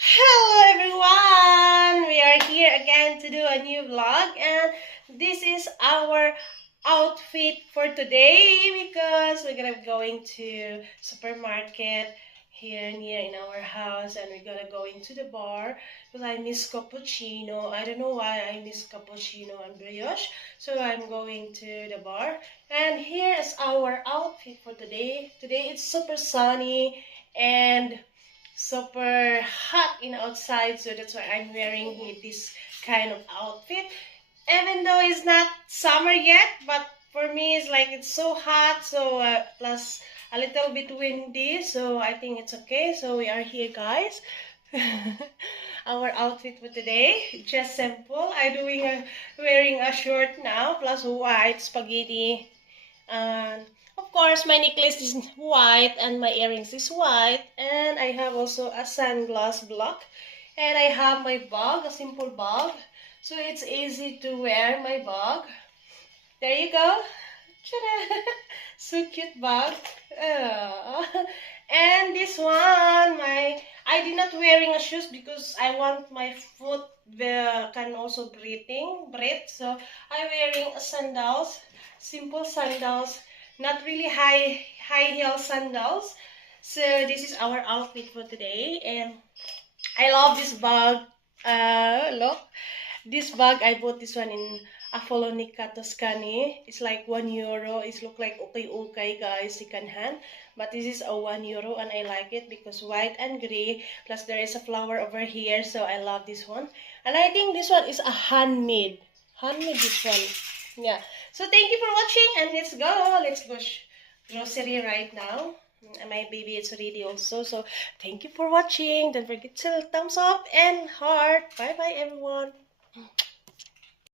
Hello everyone! We are here again to do a new vlog, and this is our outfit for today because we're gonna be going to supermarket here near in our house, and we're gonna go into the bar because I miss cappuccino. I don't know why I miss cappuccino and brioche, so I'm going to the bar. And here is our outfit for today. Today it's super sunny and super hot in outside, so that's why I'm wearing this kind of outfit, even though it's not summer yet. But for me it's like it's so hot, so plus a little bit windy, so I think it's okay. So we are here, guys. Our outfit for today, just simple. I'm wearing a shirt now plus white spaghetti, and of course, my necklace is white and my earrings is white. And I have also a sunglass block. And I have my bag, a simple bag. So it's easy to wear my bag. There you go. Ta-da! So cute bag. Ah. And this one, I did not wearing a shoes because I want my foot can also breathe. So I'm wearing a sandals, simple sandals, not really high heel sandals. So this is our outfit for today, and I love this bag. Look, this bag, I bought this one in Apollonica, Tuscany. It's like €1. It look like okay, guys, second hand. But this is a €1, and I like it because white and gray. Plus there is a flower over here, so I love this one. And I think this one is a handmade. Handmade this one. Yeah. So thank you for watching, and let's go. Let's go grocery right now. My baby is ready also. So thank you for watching. Don't forget to thumbs up and heart. Bye bye everyone.